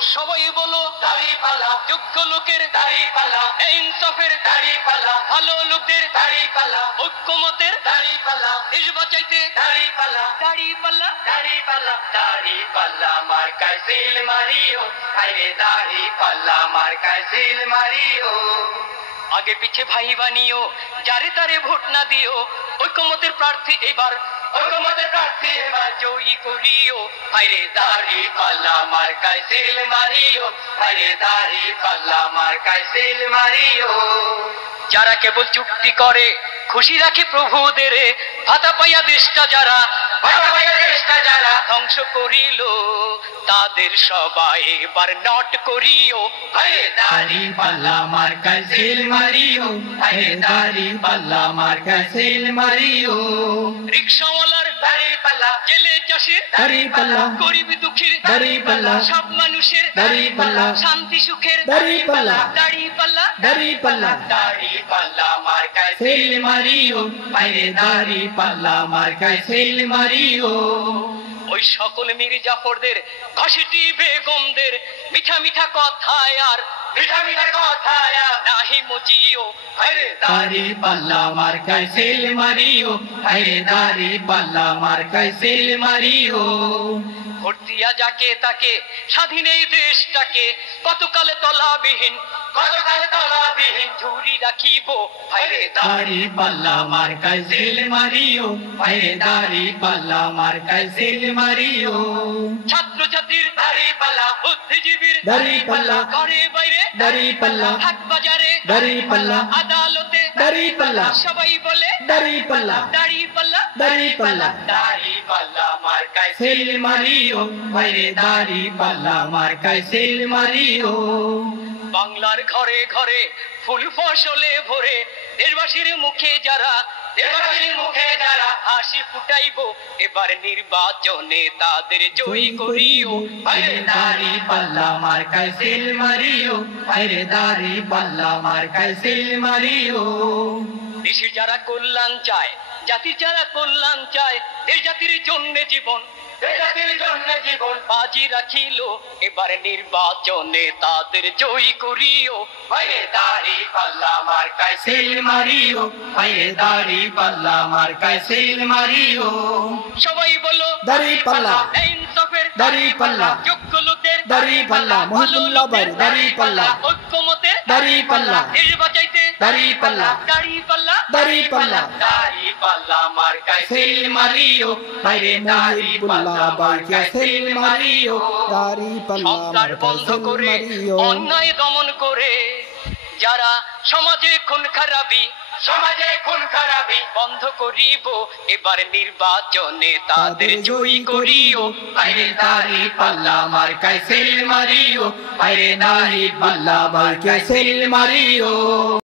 সবাই বলো দাড়িপাল্লা, যোগ্য লোকের দাড়িপাল্লা, ইনসাফের দাড়িপাল্লা, ভালো লোকদের দাড়িপাল্লা, ঐক্যমতের দাড়িপাল্লা, দেশ বাঁচাইতে দাড়িপাল্লা, দাড়িপাল্লা, দাড়িপাল্লা, দাড়িপাল্লা মার্কায় সিল মারিও, আরে দাড়িপাল্লা মার্কায় সিল মারিও। আগে পিছে ভাই বানিও, যারে তারে ভোট না দিও, ঐক্যমতের প্রার্থী এবার, ঐক্যমতের প্রার্থী এবার জয়ী করিও, আরে দাড়িপাল্লা মার্কায় সিল মারিও, আরে দাড়িপাল্লা মার্কায় সিল মারিও। যারা কেবল চুক্তি করে খুশি রাখে প্রভুদের, ভাতা পাইয়া দেশটা যারা, ভাতা পাইয়া দেশটা যারা ধ্বংস করিল, তাদের সবাই এবার নট করিও, আরে দাড়িপাল্লা মার্কায় সিল মারিও, আরে দাড়িপাল্লা মার্কায় সিল মারিও। রিকশাওয়ালার দাড়িপাল্লা, জেলে চাষির দাড়িপাল্লা, গরিব দুঃখীর দাড়িপাল্লা, সব মানুষের দাড়িপাল্লা, শান্তি সুখের দাড়িপাল্লা, দাড়িপাল্লা, দাড়িপাল্লা, দাড়িপাল্লা মার্কায় সিল মারিও, আরে দাড়িপাল্লা মার্কায় সিল মারিও। ওই সকল মীর জাফরদের, ঘসেটি বেগমদের মিঠা মিঠা কথায় আর, মিঠা মিঠা কথায় আর নাহি মজিও, আরে দাড়িপাল্লা মার্কায় সিল মারিও, আরে দাড়িপাল্লা মার্কায় সিল মারিও। ভোট দিয়া যাকে তাকে স্বাধীন এই দেশটাকে কতকালে তলাবিহীন, কতকালে তলাবিহীন ঝুরি রাখিব, আরে দাড়িপাল্লা মার্কায় সিল মারিও, আরে দাড়িপাল্লা মার্কায় সিল মারিও। ছাত্র ছাত্রীর দাড়িপাল্লা, বুদ্ধিজীবীর দাড়িপাল্লা, ঘরে বাইরে দাড়িপাল্লা, হাট বাজারে দাড়িপাল্লা, আদালতে দাড়িপাল্লা, সবাই বলে দাড়িপাল্লা, দাড়িপাল্লা, দাড়িপাল্লা, দাড়িপাল্লা মার্কায় সিল মারিও, আরে দাড়িপাল্লা মার্কায় সিল মারিও। বাংলার ঘরে ঘরে ফুল ফসলে ভরে দেশবাসীর মুখে যারা, দেশবাসীর মুখে যারা হাসি ফুটাইবো, এবার নির্বাচনে তাদের জয়ী করিও, আরে দাড়িপাল্লা মার্কায় সিল মারিও, আরে দাড়িপাল্লা মার্কায় সিল মারিও। দেশের যারা কল্যাণ চায়, জাতির যারা কল্যাণ চায়, দেশ জাতির জন্য জীবন, দেশ জাতির জন্য জীবন বাজি রাখিল, এবার নির্বাচনে তাদের জয়ী করিও, আরে দাড়িপাল্লা মার্কায় সিল মারিও, আরে দাড়িপাল্লা মার্কায় সিল মারিও। সবাই বলো দাড়িপাল্লা, ইনসাফের দাড়িপাল্লা, যোগ্য লোকের দাড়িপাল্লা, মহিবুল্লাহ বাইর দাড়িপাল্লা, ঐক্যমতের দাড়িপাল্লা, দেশ বাঁচাইতে দাড়িপাল্লা, দাড়িপাল্লা, দাড়িপাল্লা, দাড়িপাল্লা মার্কায় সিল মারিও, আরে মহিবুল্লাহ বাইকে সিল মারিও, দাড়িপাল্লা সন্ত্রাস মার্কায় বন্ধ সিল করে, মারিও। অন্যায় দমন করে, যারা সমাজে খুন খারাপি, সমাজে খুন খারাপি বন্ধ করিব, এবার নির্বাচনে তাদের জয়ী করিও, আরে দাড়িপাল্লা মার্কায় সিল মারিও, আরে দাড়িপাল্লা বাইকে সিল মারিও।